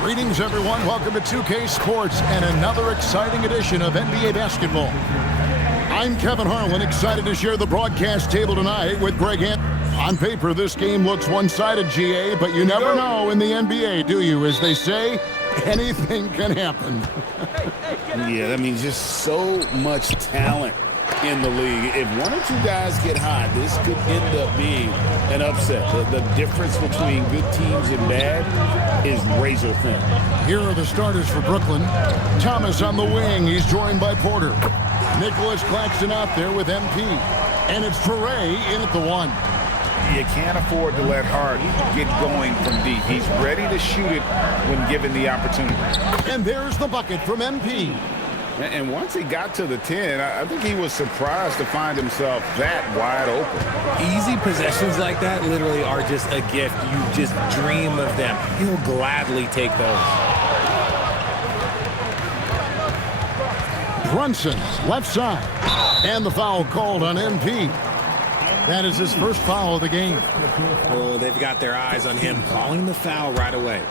Greetings, everyone. Welcome to 2K Sports and another exciting edition of NBA basketball. I'm Kevin Harlan, excited to share the broadcast table tonight with Greg Ant. On paper, this game looks one-sided, GA, but you never know in the NBA, do you? As they say, anything can happen. Yeah, I mean, just so much talent in the league. If one or two guys get hot, this could end up being an upset. The difference between good teams and bad is razor thin. Here are the starters for Brooklyn. Thomas on the wing. He's joined by Porter. Nicholas Claxton out there with MP. And it's Trae in at the one. You can't afford to let Hart get going from deep. He's ready to shoot it when given the opportunity. And there's the bucket from MP. And once he got to the 10, I think he was surprised to find himself that wide open. Easy possessions like that literally are just a gift. You just dream of them. He'll gladly take those. Brunson, left side. And the foul called on MP. That is his first foul of the game. Oh, they've got their eyes on him, calling the foul right away.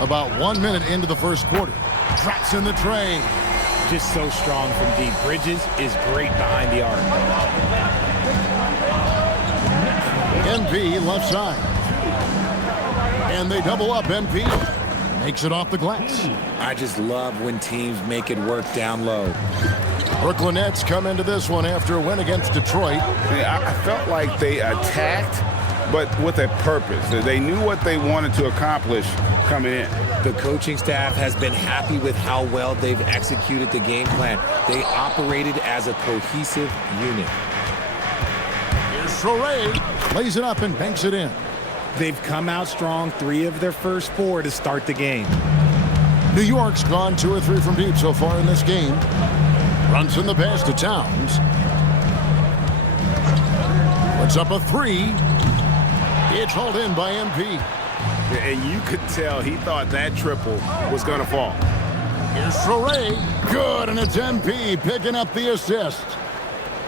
About 1 minute into the first quarter. Drops in the tray. Just so strong from deep. Bridges is great behind the arc. MP left side. And they double up. MP makes it off the glass. I just love when teams make it work down low. Brooklyn Nets come into this one after a win against Detroit. I felt like they attacked, but with a purpose. They knew what they wanted to accomplish coming in. The coaching staff has been happy with how well they've executed the game plan. They operated as a cohesive unit. Here's Trae. Lays it up and banks it in. They've come out strong, 3 of their first 4 to start the game. New York's gone 2 or 3 from deep so far in this game. Runs in the pass to Towns. Puts up a 3. It's hauled in by MP. And you could tell he thought that triple was going to fall. Here's Trae. Good, and it's MP picking up the assist.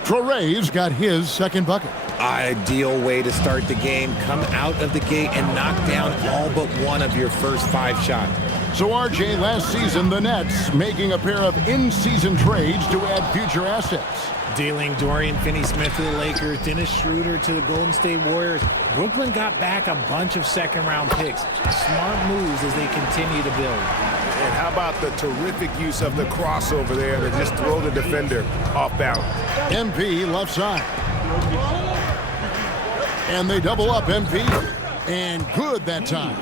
Trae's got his second bucket. Ideal way to start the game. Come out of the gate and knock down all but one of your first 5 shots. So, RJ, last season, the Nets making a pair of in-season trades to add future assets. Dealing Dorian Finney-Smith to the Lakers, Dennis Schroeder to the Golden State Warriors. Brooklyn got back a bunch of second-round picks. Smart moves as they continue to build. And how about the terrific use of the crossover there to just throw the defender off balance? MP left side. And they double up MP. And good that time.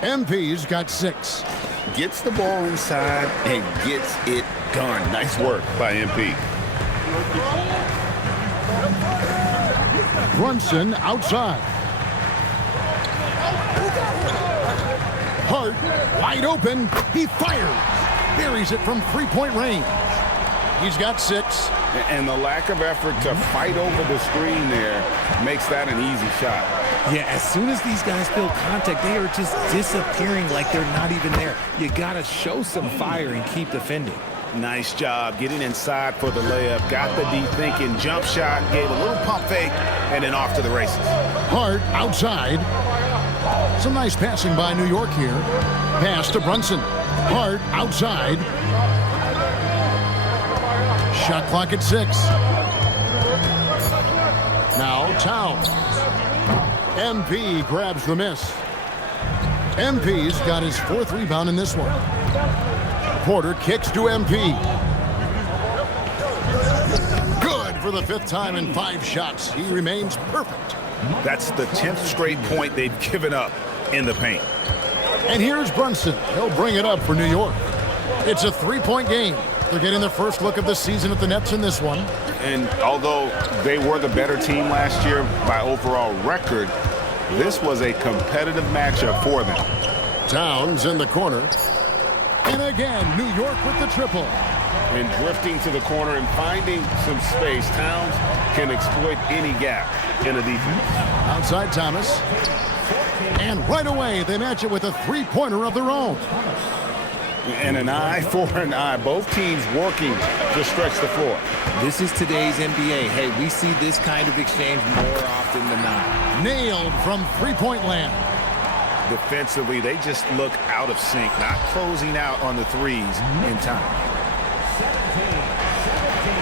MP's got 6. Gets the ball inside and gets it done. Nice work by MP. Brunson outside. Hart wide open. He fires. Buries it from 3-point range. He's got 6. And the lack of effort to fight over the screen there makes that an easy shot. Yeah, as soon as these guys feel contact, they are just disappearing like they're not even there. You got to show some fire and keep defending. Nice job getting inside for the layup. Got the deep thinking jump shot, gave a little pump fake, and then off to the races. Hart outside. Some nice passing by New York here. Pass to Brunson. Hart outside. Shot clock at 6. Now Towns. MP grabs the miss. MP's got his 4th rebound in this one. Porter kicks to MP. Good for the 5th time in 5 shots. He remains perfect. That's the 10th straight point they've given up in the paint. And here's Brunson. He'll bring it up for New York. It's a 3-point game. They're getting their first look of the season at the Nets in this one. And although they were the better team last year by overall record, this was a competitive matchup for them. Towns in the corner. And again, New York with the triple. And drifting to the corner and finding some space, Towns can exploit any gap in a defense. Outside Thomas. And right away, they match it with a 3-pointer of their own. And an eye for an eye. Both teams working to stretch the floor. This is today's NBA. Hey, we see this kind of exchange more often than not. Nailed from three-point land. Defensively, they just look out of sync, not closing out on the threes in time.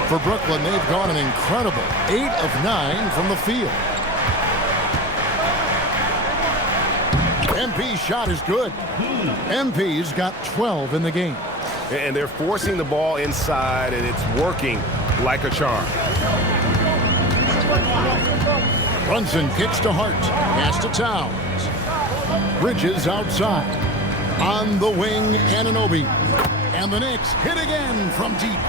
For Brooklyn, they've gone an incredible 8 of 9 from the field. MP's shot is good. MP's got 12 in the game. And they're forcing the ball inside, and it's working like a charm. Brunson kicks to Hart. Pass to Towns. Bridges outside. On the wing, Anunoby. And the Knicks hit again from deep.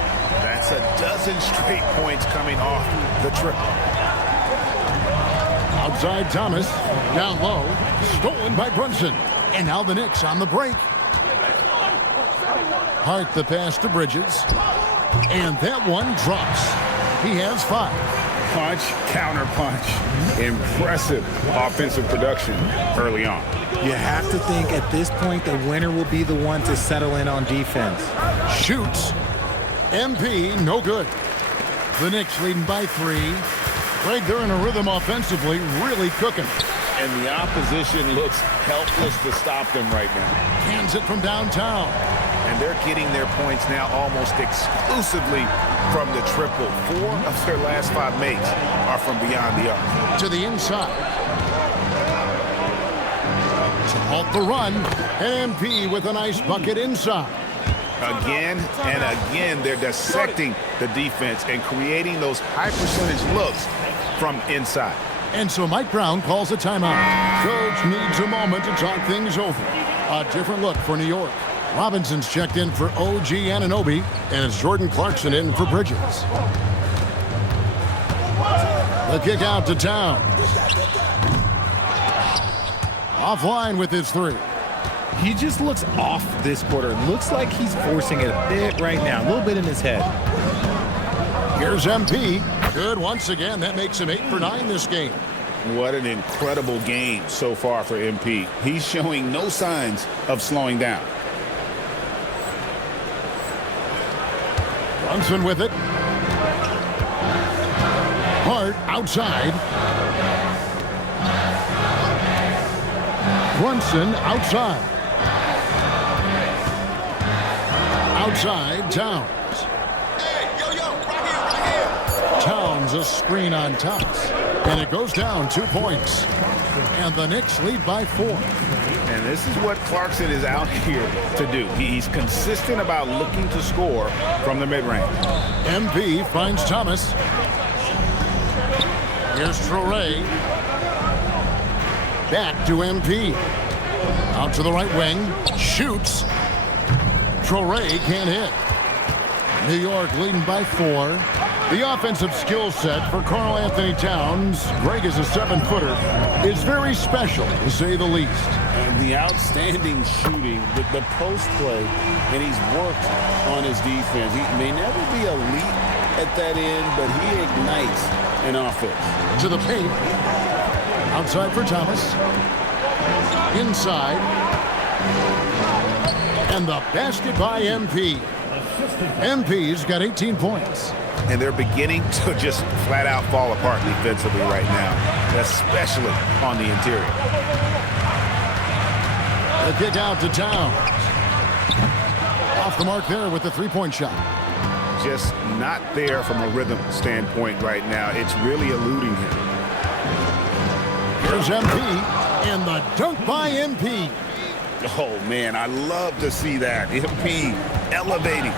That's a dozen straight points coming off the triple. Outside Thomas. Down low. Stolen by Brunson. And now the Knicks on the break. Hart the pass to Bridges. And that one drops. He has 5. Punch, counter punch. Impressive offensive production early on. You have to think at this point the winner will be the one to settle in on defense. Shoots. MP, no good. The Knicks leading by 3. Greg, they're in a rhythm offensively, really cooking. And the opposition looks helpless to stop them right now. Hands it from downtown. And they're getting their points now almost exclusively from the triple. 4 of their last 5 makes are from beyond the arc. To the inside. To halt the run. And MP with a nice bucket inside. Again and again, they're dissecting the defense and creating those high percentage looks from inside. And so Mike Brown calls a timeout. Coach needs a moment to talk things over. A different look for New York. Robinson's checked in for OG Anunoby, and it's Jordan Clarkson in for Bridges. The kick out to Towns. Offline with his 3. He just looks off this quarter. Looks like he's forcing it a bit right now. A little bit in his head. Here's MP. Good once again. That makes him 8 for 9 this game. What an incredible game so far for MP. He's showing no signs of slowing down. Brunson with it. Hart outside. Brunson outside. Outside, Towns. Towns a screen on Thomas. And it goes down 2 points. And the Knicks lead by 4. And this is what Clarkson is out here to do. He's consistent about looking to score from the mid-range. MP finds Thomas. Here's Traore. Back to MP. Out to the right wing. Shoots. Traore can't hit. New York leading by 4. The offensive skill set for Karl Anthony Towns, Greg is a 7-footer, is very special, to say the least. And the outstanding shooting, the post play, and he's worked on his defense. He may never be elite at that end, but he ignites an offense. To the paint. Outside for Thomas. Inside. And the basket by MP. MP's got 18 points. And they're beginning to just flat out fall apart defensively right now, especially on the interior. The kick out to Towns. Off the mark there with the 3-point shot. Just not there from a rhythm standpoint right now. It's really eluding him. Here's MP, and the dunk by MP. Oh, man, I love to see that. MP elevating.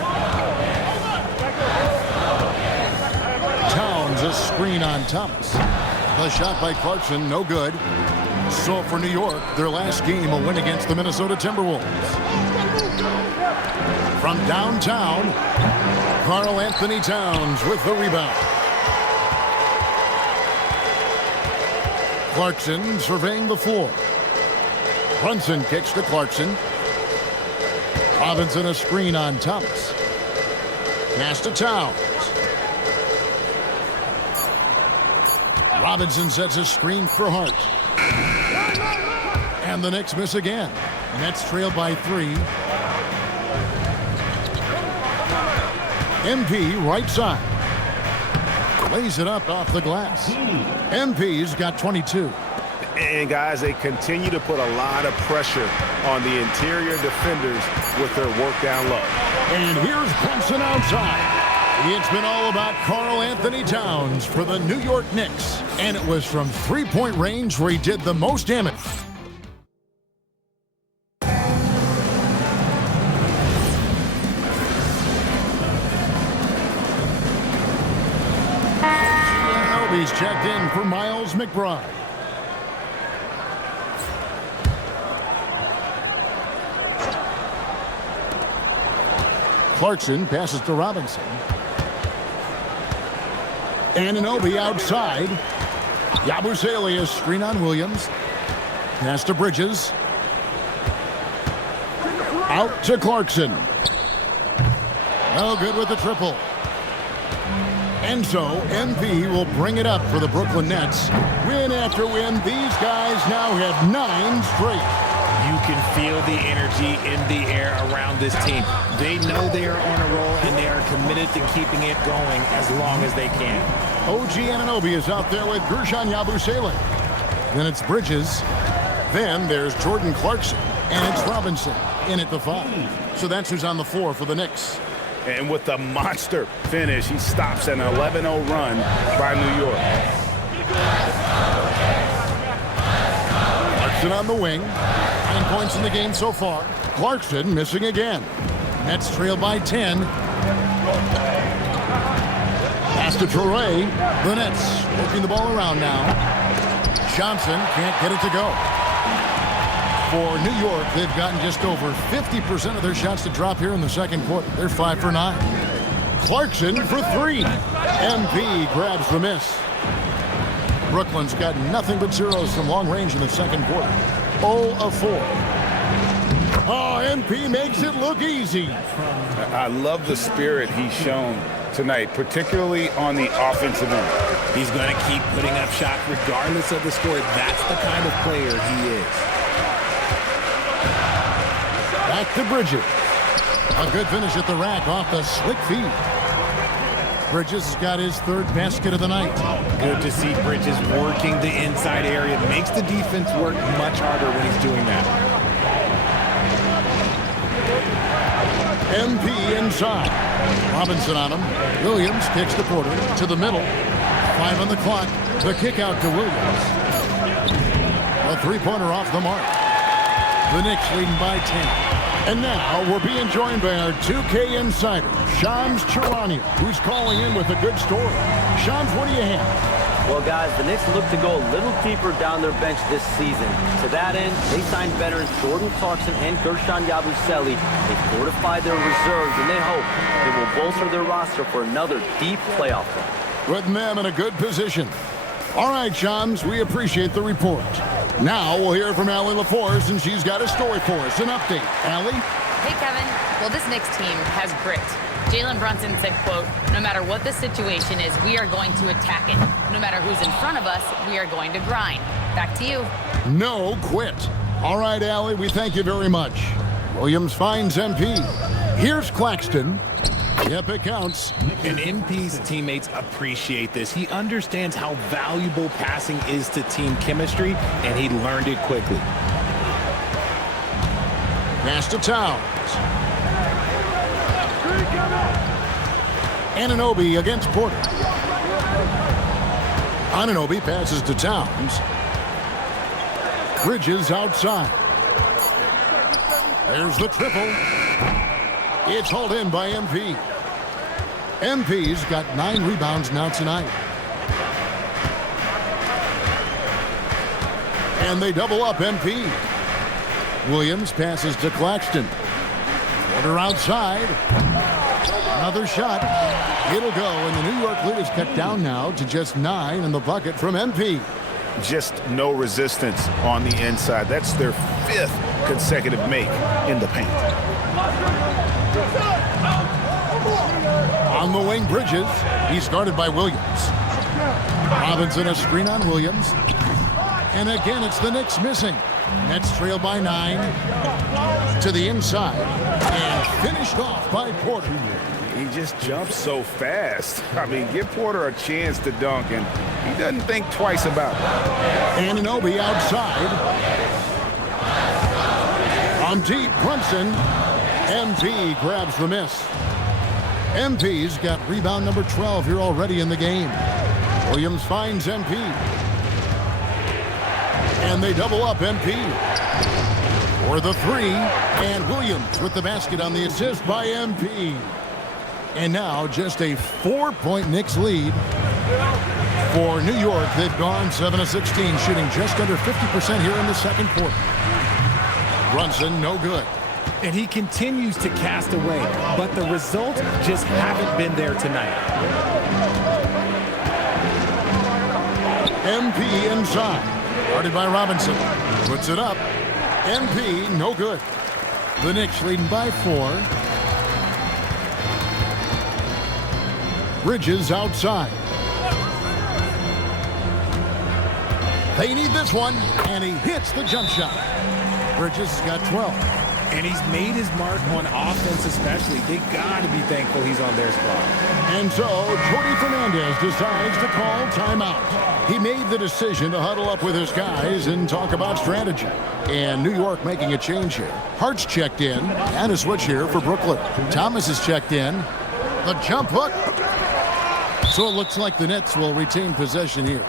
Towns a screen on Thomas. The shot by Clarkson, no good. So for New York, their last game, a win against the Minnesota Timberwolves. From downtown, Karl Anthony Towns with the rebound. Clarkson surveying the floor. Brunson kicks to Clarkson. Robinson a screen on Thomas. Pass to Towns. Robinson sets a screen for Hart. And the Knicks miss again. Nets trail by 3. MP right side. Lays it up off the glass. MP's got 22. And, guys, they continue to put a lot of pressure on the interior defenders with their work down low. And here's Brunson outside. It's been all about Karl Anthony Towns for the New York Knicks. And it was from three-point range where he did the most damage. He's checked in for Miles McBride. Clarkson passes to Robinson. Anunoby outside. Yabusele screen on Williams. Pass to Bridges. Out to Clarkson. No good with the triple. And so MP will bring it up for the Brooklyn Nets. Win after win, these guys now have 9 straight. You can feel the energy in the air around this team. They know they are on a roll, and they are committed to keeping it going as long as they can. OG Anunoby is out there with Guerschon Yabusele. Then it's Bridges. Then there's Jordan Clarkson. And it's Robinson in at the 5. So that's who's on the floor for the Knicks. And with a monster finish, he stops an 11-0 run by New York. Clarkson on the wing. 9 points in the game so far. Clarkson missing again. Nets trail by 10. Pass to Traoré. The Nets working the ball around now. Johnson can't get it to go. For New York, they've gotten just over 50% of their shots to drop here in the second quarter. They're 5 for 9. Clarkson for 3. MP grabs the miss. Brooklyn's got nothing but zeros from long range in the second quarter. 0 of 4. Oh, MP makes it look easy. I love the spirit he's shown tonight, particularly on the offensive end. He's going to keep putting up shots regardless of the score. That's the kind of player he is. Back to Bridges. A good finish at the rack off the slick feed. Bridges has got his 3rd basket of the night. Good to see Bridges working the inside area. Makes the defense work much harder when he's doing that. MP inside. Robinson on him. Williams kicks to Porter to the middle. 5 on the clock. The kick out to Williams. A 3-pointer off the mark. The Knicks leading by 10. And now we're being joined by our 2K insider, Shams Charania, who's calling in with a good story. Shams, what do you have? Well, guys, the Knicks look to go a little deeper down their bench this season. To that end, they signed veterans Jordan Clarkson and Guerschon Yabusele. They fortified their reserves, and they hope it will bolster their roster for another deep playoff run. Putting them in a good position. All right, Shams, we appreciate the report. Now we'll hear from Allie LaForce, and she's got a story for us. An update. Allie? Hey, Kevin. Well, this Knicks team has grit. Jalen Brunson said, quote, "No matter what the situation is, we are going to attack it. No matter who's in front of us, we are going to grind." Back to you. No quit. All right, Allie, we thank you very much. Williams finds MP. Here's Claxton. Yep, it counts. And MP's teammates appreciate this. He understands how valuable passing is to team chemistry, and he learned it quickly. Pass to Towns. Anunoby against Porter. Anunoby passes to Towns. Bridges outside. There's the triple. It's hauled in by MP. MP's got 9 rebounds now tonight. And they double up MP. Williams passes to Claxton. Porter outside. Another shot. It'll go, and the New York lead is cut down now to just 9 in the bucket from MP. Just no resistance on the inside. That's their 5th consecutive make in the paint. On the wing, Bridges. He's guarded by Williams. Robinson a screen on Williams. And again, it's the Knicks missing. Nets trail by 9. To the inside. And finished off by Porter. He just jumps so fast. I mean, give Porter a chance to dunk, and he doesn't think twice about it. Anunoby outside. On deep, Brunson. MP grabs the miss. MP's got rebound number 12 here already in the game. Williams finds MP. And they double up MP. For the three, and Williams with the basket on the assist by MP. And now just a 4-point Knicks lead. For New York, they've gone 7 of 16, shooting just under 50% here in the second quarter. Brunson, no good. And he continues to cast away, but the results just haven't been there tonight. MP inside. Guarded by Robinson. Puts it up. MP, no good. The Knicks leading by 4. Bridges outside. They need this one, and he hits the jump shot. Bridges has got 12. And he's made his mark on offense especially. They got to be thankful he's on their spot. And so, Jordy Fernandez decides to call timeout. He made the decision to huddle up with his guys and talk about strategy. And New York making a change here. Hart's checked in, and a switch here for Brooklyn. Thomas is checked in. The jump hook. So it looks like the Nets will retain possession here.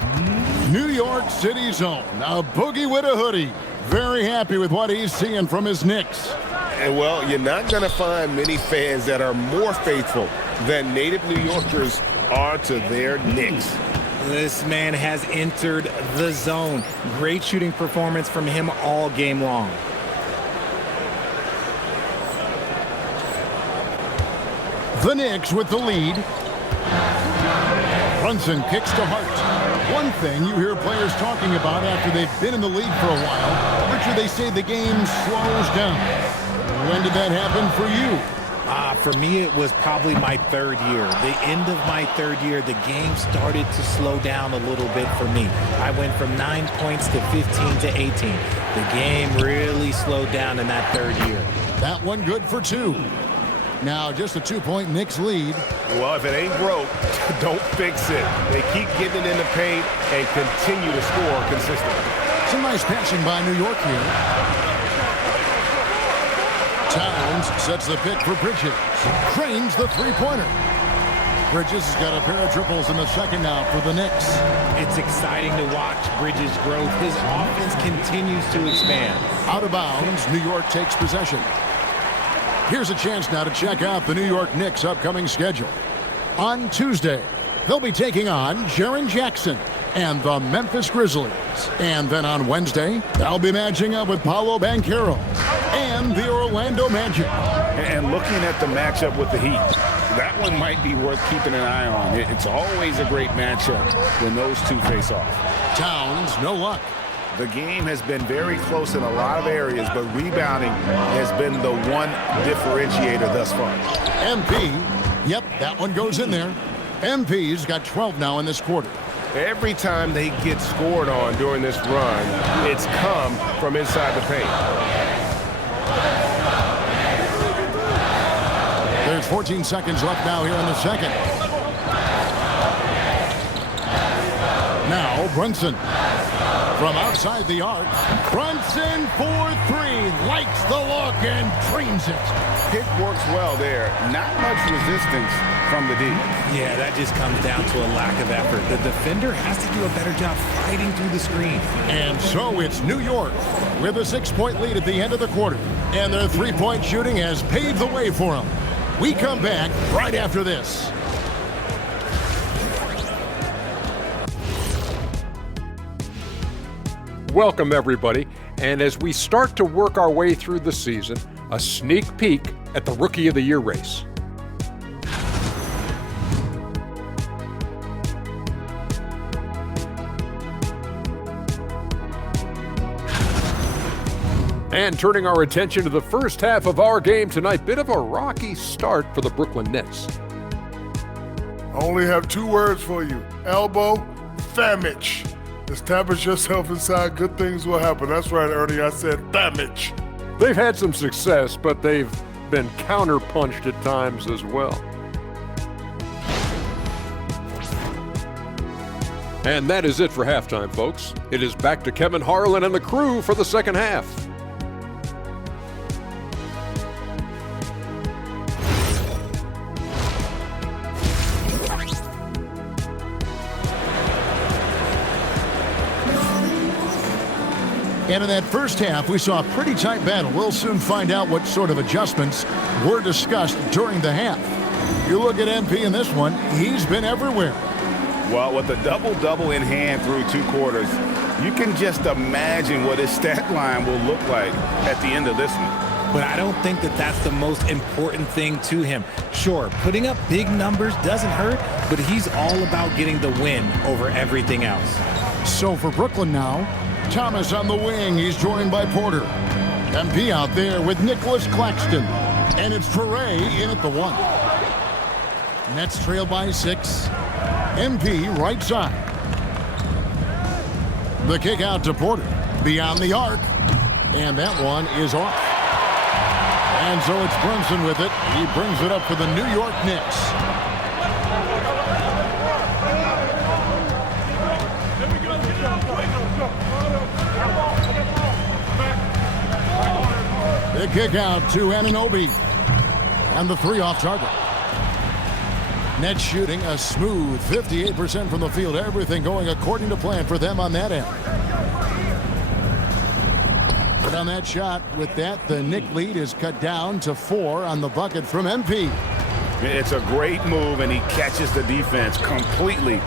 New York City zone. A boogie with a hoodie. Very happy with what he's seeing from his Knicks. And well, you're not going to find many fans that are more faithful than native New Yorkers are to their Knicks. This man has entered the zone. Great shooting performance from him all game long. The Knicks with the lead. Brunson kicks to Hart. One thing you hear players talking about after they've been in the league for a while, Richard, they say the game slows down. When did that happen for you? For me, it was probably my third year. The end of my third year, the game started to slow down a little bit for me. I went from 9 points to 15 to 18. The game really slowed down in that third year. That one good for 2. Now just a 2-point Knicks lead. Well, if it ain't broke, don't fix it. They keep getting it in the paint and continue to score consistently. Some nice passing by New York here. Towns sets the pick for Bridges. Cranes the three-pointer. Bridges has got a pair of triples in the second now for the Knicks. It's exciting to watch Bridges' growth. His offense continues to expand. Out of bounds, New York takes possession. Here's a chance now to check out the New York Knicks' upcoming schedule. On Tuesday, they'll be taking on Jaren Jackson and the Memphis Grizzlies. And then on Wednesday, they'll be matching up with Paolo Banchero and the Orlando Magic. And looking at the matchup with the Heat, that one might be worth keeping an eye on. It's always a great matchup when those two face off. Towns, no luck. The game has been very close in a lot of areas, but rebounding has been the one differentiator thus far. MP, yep, that one goes in there. MP's got 12 now in this quarter. Every time they get scored on during this run, it's come from inside the paint. There's 14 seconds left now here in the second. Now Brunson. From outside the arc, Brunson for 3, likes the look and drains it. Pick works well there. Not much resistance from the D. Yeah, that just comes down to a lack of effort. The defender has to do a better job fighting through the screen. And so it's New York with a 6-point lead at the end of the quarter. And their three-point shooting has paved the way for them. We come back right after this. Welcome, everybody, and as we start to work our way through the season, a sneak peek at the Rookie of the Year race. And turning our attention to the first half of our game tonight, bit of a rocky start for the Brooklyn Nets. I only have 2 words for you. Elbow, famage. Establish yourself inside, good things will happen. That's right, Ernie, I said famage. They've had some success, but they've been counterpunched at times as well. And that is it for halftime, folks. It is back to Kevin Harlan and the crew for the second half. And in that first half, we saw a pretty tight battle. We'll soon find out what sort of adjustments were discussed during the half. You look at MP in this one, he's been everywhere. Well, with a double-double in hand through 2 quarters, you can just imagine what his stat line will look like at the end of this one. But I don't think that that's the most important thing to him. Sure, putting up big numbers doesn't hurt, but he's all about getting the win over everything else. So for Brooklyn now, Thomas on the wing. He's joined by Porter. MP out there with Nicholas Claxton. And it's Toure in at the 1. Nets trail by 6. MP right side. The kick out to Porter. Beyond the arc. And that one is off. And so it's Brunson with it. He brings it up for the New York Knicks. The kick out to Anunoby. And the 3 off target. Nets shooting a smooth 58% from the field. Everything going according to plan for them on that end. But on that shot, with that, the Knick lead is cut down to 4 on the bucket from MP. It's a great move, and he catches the defense completely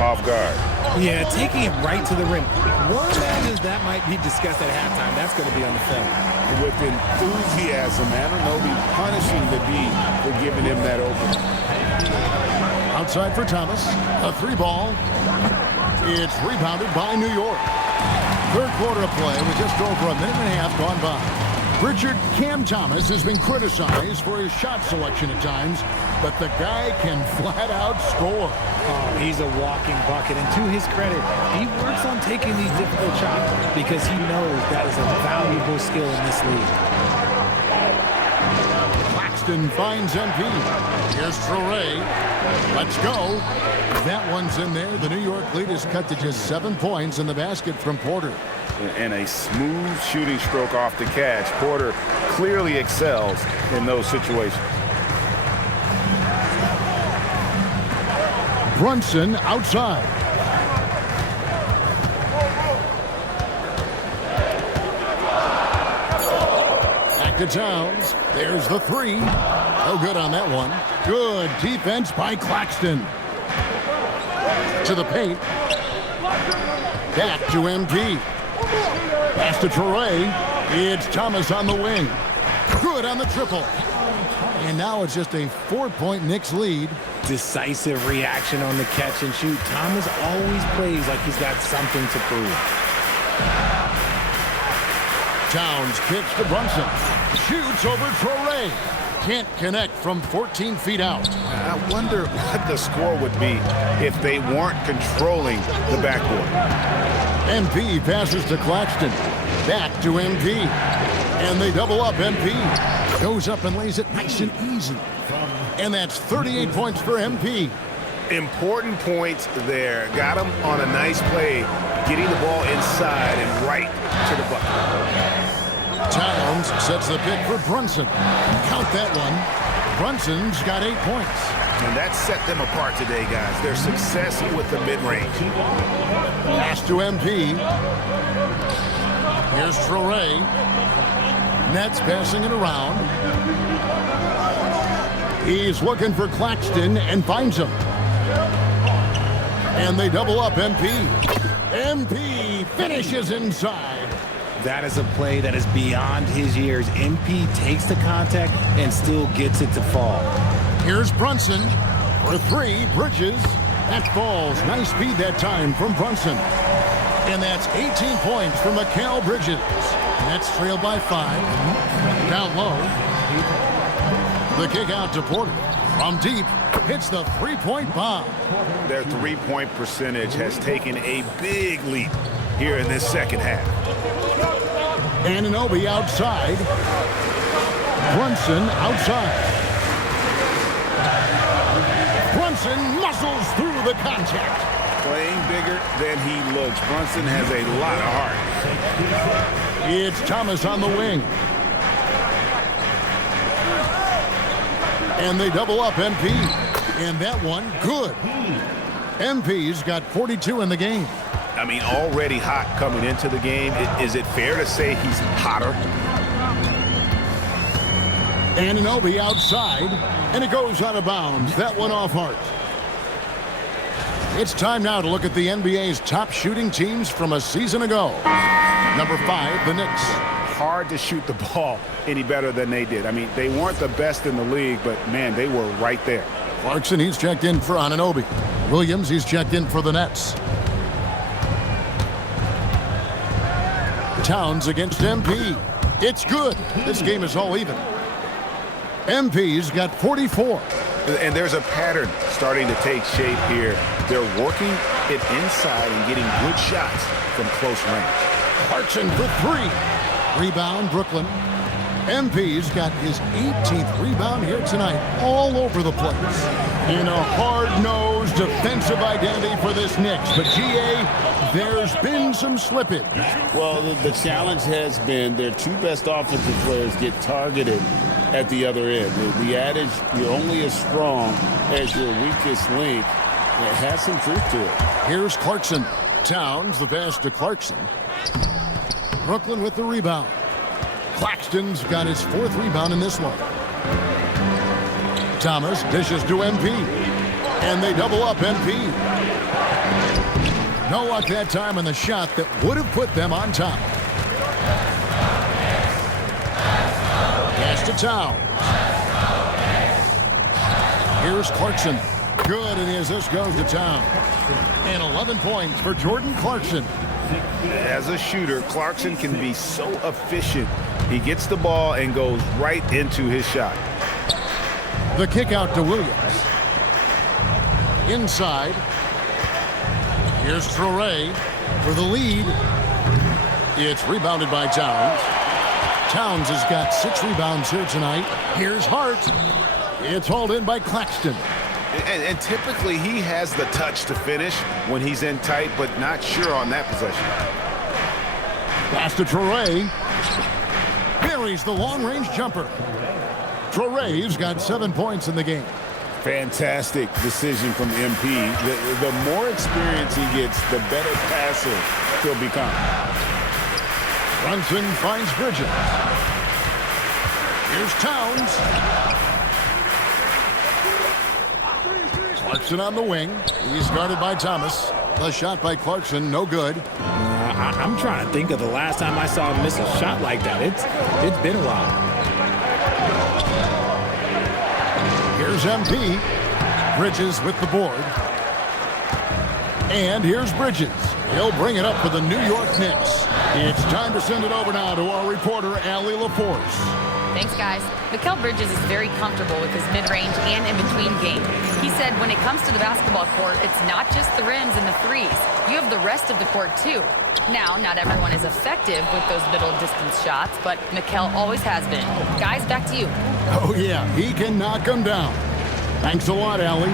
off guard. Yeah, taking it right to the rim. One imagines that might be discussed at halftime. That's going to be on the film. With enthusiasm, Anunoby punishing the D for giving him that opening. Outside for Thomas. A 3 ball. It's rebounded by New York. Third quarter of play with just over a minute and a half gone by. Richard, Cam Thomas has been criticized for his shot selection at times, but the guy can flat out score. Oh, he's a walking bucket, and to his credit, he works on taking these difficult shots because he knows that is a valuable skill in this league. Claxton finds MP. Here's Toure. Let's go. That one's in there. The New York lead is cut to just 7 points in the basket from Porter. And a smooth shooting stroke off the catch. Porter clearly excels in those situations. Brunson outside. Back to Towns. There's the 3. No good on that one. Good defense by Claxton. To the paint. Back to MP. Pass to Toure. It's Thomas on the wing. Good on the triple. And now it's just a 4-point Knicks lead. Decisive reaction on the catch and shoot. Thomas always plays like he's got something to prove. Towns kicks to Brunson. Shoots over Toure. Can't connect from 14 feet out. I wonder what the score would be if they weren't controlling the backboard. MP passes to Claxton. Back to MP. And they double up. MP goes up and lays it nice and easy. And that's 38 points for MP. Important points there. Got him on a nice play, getting the ball inside and right to the bucket. Towns sets the pick for Brunson. Count that one. Brunson's got 8 points. And that set them apart today, guys. Their success with the mid-range. Pass to MP. Here's Toure. Nets passing it around. He's looking for Claxton and finds him. And they double up MP. MP finishes inside. That is a play that is beyond his years. MP takes the contact and still gets it to fall. Here's Brunson for 3. Bridges. That falls. Nice speed that time from Brunson. And that's 18 points from Mikal Bridges. Nets trail by 5. Down low. The kick out to Porter. From deep, hits the 3-point bomb. Their 3-point percentage has taken a big leap here in this second half. Anunoby outside. Brunson outside. Brunson muscles through the contact. playing bigger than he looks. Brunson has a lot of heart. It's Thomas on the wing. And they double up MP. And that one, good. MP's got 42 in the game. I mean, already hot coming into the game. Is it fair to say he's hotter? Anunoby outside, and it goes out of bounds. That one off Hart. It's time now to look at the NBA's top shooting teams from a season ago. Number 5, the Knicks. Hard to shoot the ball any better than they did. I mean, they weren't the best in the league, but, man, they were right there. Clarkson, he's checked in for Anunoby. Williams, he's checked in for the Nets. Towns against MP. It's good. This game is all even. MP's got 44. And there's a pattern starting to take shape here. They're working it inside and getting good shots from close range. Clarkson for 3. Rebound, Brooklyn. MP's got his 18th rebound here tonight, all over the place. In a hard-nosed defensive identity for this Knicks. But, GA, there's been some slippage. Well, the challenge has been their 2 best offensive players get targeted at the other end. The adage, you're only as strong as your weakest link, it has some truth to it. Here's Clarkson. Towns, the pass to Clarkson. Brooklyn with the rebound. Claxton's got his 4th rebound in this one. Thomas dishes to MP. And they double up MP. No luck that time on the shot that would have put them on top. Pass to Towns. Here's Clarkson. Good, and the assist goes to Towns. And 11 points for Jordan Clarkson. As a shooter, Clarkson can be so efficient. He gets the ball and goes right into his shot. The kick out to Williams. Inside. Here's Traore for the lead. It's rebounded by Towns. Towns has got 6 rebounds here tonight. Here's Hart. It's hauled in by Claxton. And typically he has the touch to finish when he's in tight, but not sure on that possession. Pass to Traore. Buries the long-range jumper. Traore's got 7 points in the game. Fantastic decision from MP. The more experience he gets, the better passer he'll become. Brunson finds Bridges. Here's Towns. Clarkson on the wing. He's guarded by Thomas. The shot by Clarkson, no good. I'm trying to think of the last time I saw him miss a shot like that. It's been a while. Here's MP. Bridges with the board. And here's Bridges. He'll bring it up for the New York Knicks. It's time to send it over now to our reporter, Allie LaForce. Thanks, guys. Mikal Bridges is very comfortable with his mid-range and in-between game. He said when it comes to the basketball court, it's not just the rims and the threes. You have the rest of the court, too. Now, not everyone is effective with those middle-distance shots, but Mikal always has been. Guys, back to you. Oh, yeah, he can knock them down. Thanks a lot, Allie.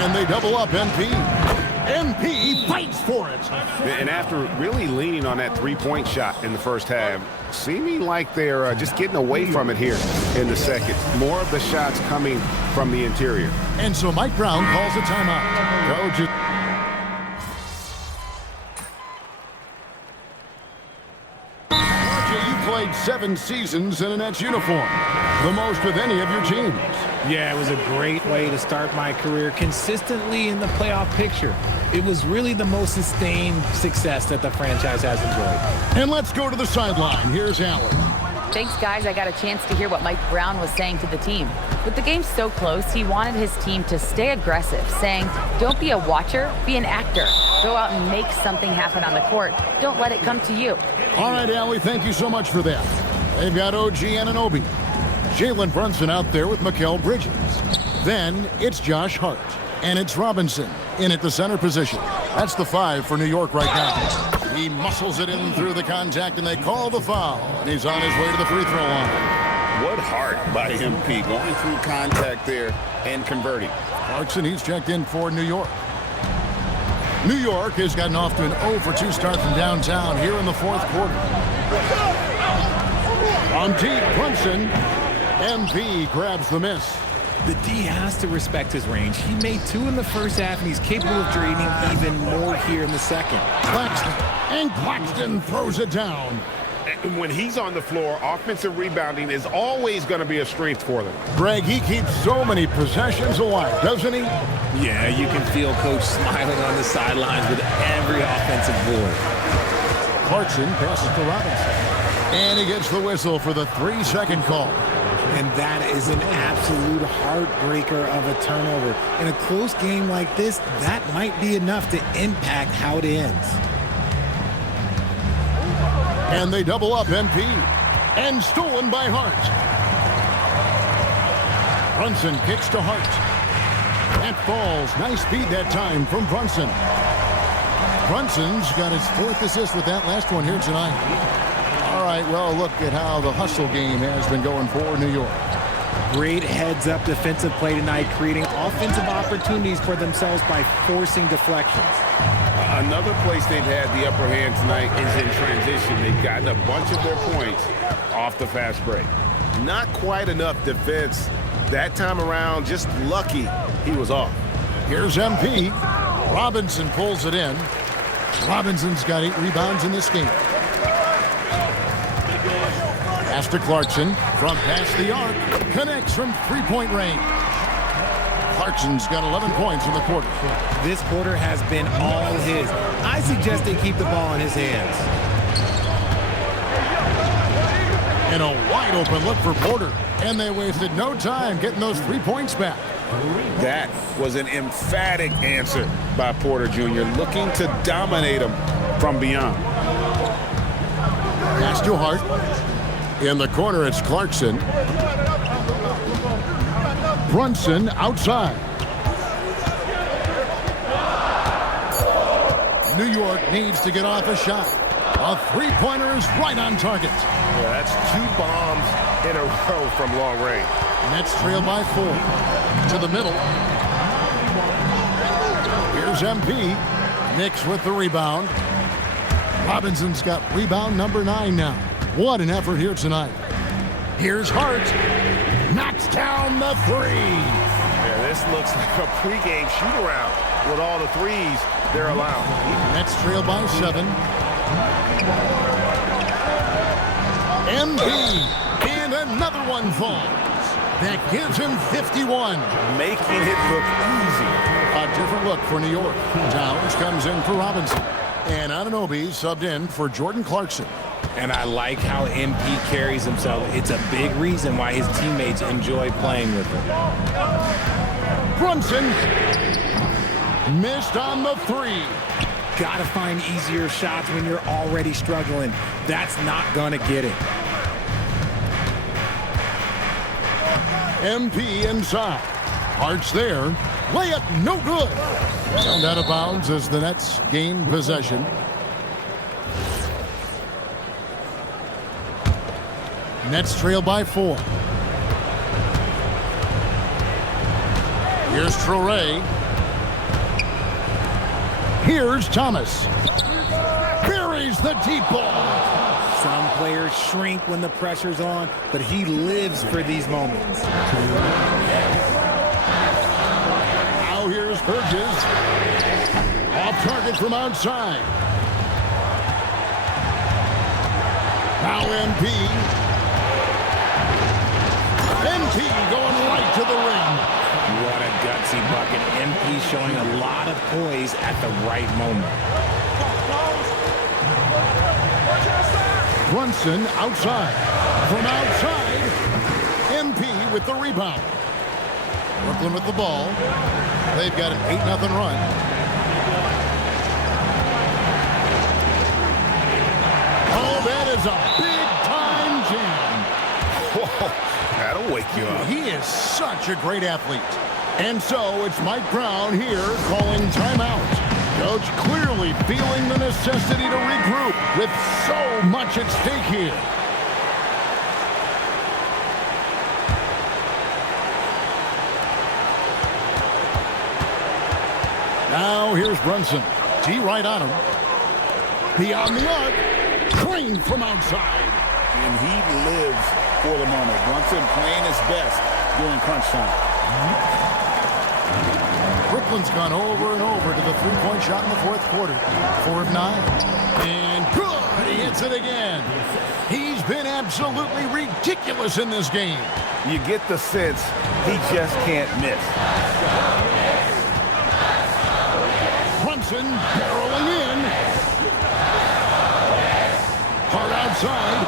And they double up MP. MP fights for it. And after really leaning on that three-point shot in the first half, seeming like they're just getting away from it here in the second. More of the shots coming from the interior. And so Mike Brown calls a timeout. Coach. You played 7 seasons in a Nets uniform, the most of any of your teams. Yeah, it was a great way to start my career consistently in the playoff picture. It was really the most sustained success that the franchise has enjoyed. And let's go to the sideline. Here's Allen. Thanks, guys. I got a chance to hear what Mike Brown was saying to the team. With the game so close, he wanted his team to stay aggressive, saying, don't be a watcher, be an actor. Go out and make something happen on the court. Don't let it come to you. All right, Allie, thank you so much for that. They've got OG Anunoby. Jalen Brunson out there with Mikal Bridges. Then it's Josh Hart. And it's Robinson in at the center position. That's the 5 for New York right now. He muscles it in through the contact, and they call the foul. And he's on his way to the free throw line. What heart by MP, going through contact there and converting. Clarkson, he's checked in for New York. New York has gotten off to an 0-for-2 start from downtown here in the fourth quarter. On deep, Brunson. MP grabs the miss. The D has to respect his range. He made 2 in the first half, and he's capable of draining even more here in the second. Claxton throws it down. And when he's on the floor, offensive rebounding is always going to be a strength for them. Greg, he keeps so many possessions alive, doesn't he? Yeah, you can feel Coach smiling on the sidelines with every offensive board. Clarkson passes to Robinson. And he gets the whistle for the 3-second call. And that is an absolute heartbreaker of a turnover. In a close game like this, that might be enough to impact how it ends. And they double up MP. And stolen by Hart. Brunson kicks to Hart. That falls. Nice speed that time from Brunson. Brunson's got his 4th assist with that last one here tonight. All right, well, look at how the hustle game has been going for New York. Great heads-up defensive play tonight, creating offensive opportunities for themselves by forcing deflections. Another place they've had the upper hand tonight is in transition. They've gotten a bunch of their points off the fast break. Not quite enough defense that time around. Just lucky he was off. Here's MP. Robinson pulls it in. Robinson's got 8 rebounds in this game. Pass to Clarkson from past the arc. Connects from 3-point range. Clarkson's got 11 points in the quarter. This quarter has been all his. I suggest they keep the ball in his hands. And a wide open look for Porter. And they wasted no time getting those 3 points back. That was an emphatic answer by Porter Jr., looking to dominate him from beyond. Pass to Hart. In the corner, it's Clarkson. Brunson outside. New York needs to get off a shot. A 3-pointer is right on target. Yeah, that's 2 bombs in a row from long range. Nets trail by 4. To the middle. Here's MP. Knicks with the rebound. Robinson's got rebound number 9 now. What an effort here tonight. Here's Hart. Knocks down the 3. Yeah, this looks like a pregame shoot-around with all the threes they're allowed. Nets trail by 7. MP. And another one falls. That gives him 51. Making it look easy. A different look for New York. Towns comes in for Robinson. And Anunoby subbed in for Jordan Clarkson. And I like how MP carries himself. It's a big reason why his teammates enjoy playing with him. Brunson missed on the 3. Gotta find easier shots when you're already struggling. That's not gonna get it. MP inside. Hart's there. Layup no good. Found out of bounds as the Nets gain possession. Nets trail by 4. Here's Traoré. Here's Thomas. Buries the deep ball. Some players shrink when the pressure's on, but he lives for these moments. Now here's Burgess. Off target from outside. Now MP. MP going right to the ring. What a gutsy bucket. MP showing a lot of poise at the right moment. Brunson outside. From outside, MP with the rebound. Brooklyn with the ball. They've got an 8-0 run. Oh, that is a big-time jam. Whoa, that'll wake you up. He is such a great athlete. And so it's Mike Brown here calling timeout. Coach clearly feeling the necessity to regroup with so much at stake here. Now here's Brunson. D right on him. Beyond the arc. Crane from outside. And he lives for the moment. Brunson playing his best during crunch time. Brooklyn's gone over and over to the three-point shot in the fourth quarter. 4 of 9. And good! He hits it again. He's been absolutely ridiculous in this game. You get the sense he just can't miss. Brunson barreling in. Hard outside.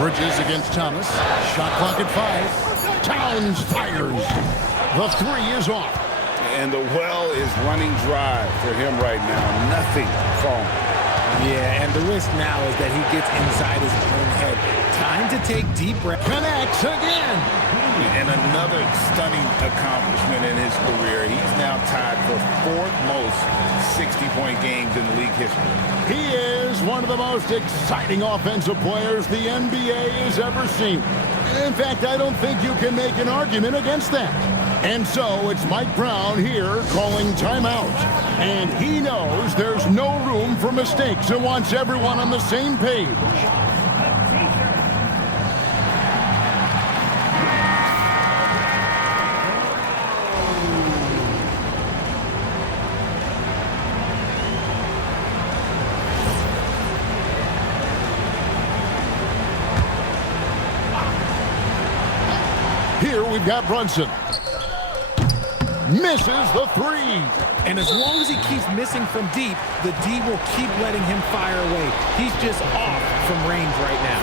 Bridges against Thomas. Shot clock at 5. Towns fires. The 3 is off. And the well is running dry for him right now. Nothing falling. Yeah, and the risk now is that he gets inside his own head. Time to take deep breath. Connects again. And another stunning accomplishment in his career. He's now tied for 4th most 60-point games in league history. He is one of the most exciting offensive players the NBA has ever seen. In fact, I don't think you can make an argument against that. And so it's Mike Brown here calling timeout. And he knows there's no room for mistakes and wants everyone on the same page. Here we've got Brunson. Misses the 3. And as long as he keeps missing from deep, the D will keep letting him fire away. He's just off from range right now.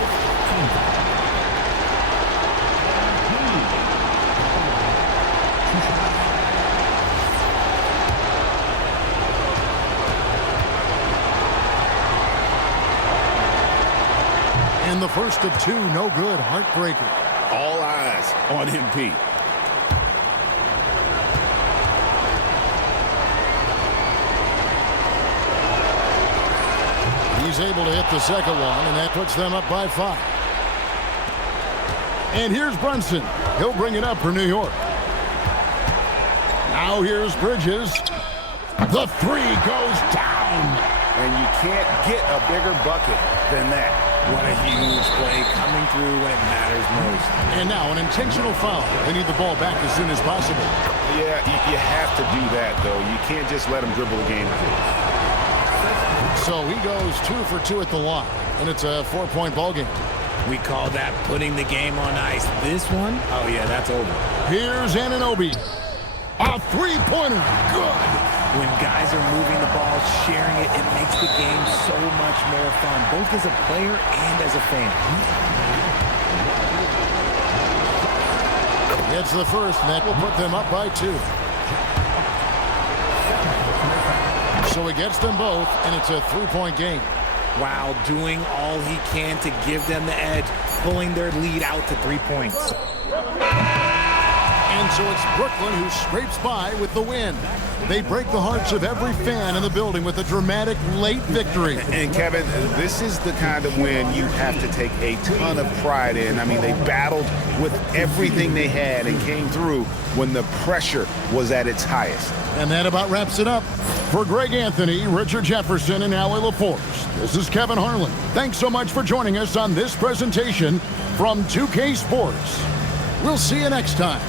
And the first of 2, no good. Heartbreaker. All eyes on MP. He's able to hit the second one, and that puts them up by 5. And here's Brunson. He'll bring it up for New York. Now here's Bridges. The 3 goes down. And you can't get a bigger bucket than that. What a huge play coming through when it matters most. And now an intentional foul. They need the ball back as soon as possible. Yeah, you have to do that, though. You can't just let him dribble the game. So he goes 2 for 2 at the line, and it's a 4-point ball game. We call that putting the game on ice. This one, oh yeah, that's over. Here's Anunoby. A 3-pointer. Good. When guys are moving the ball, sharing it, it makes the game so much more fun, both as a player and as a fan. Gets the first, and that will put them up by 2. So he gets them both, and it's a 3-point game. Wow, doing all he can to give them the edge, pulling their lead out to 3 points. And so it's Brooklyn who scrapes by with the win. They break the hearts of every fan in the building with a dramatic late victory. And Kevin, this is the kind of win you have to take a ton of pride in. I mean, they battled with everything they had and came through when the pressure was at its highest. And that about wraps it up. For Greg Anthony, Richard Jefferson, and Allie LaForce, this is Kevin Harlan. Thanks so much for joining us on this presentation from 2K Sports. We'll see you next time.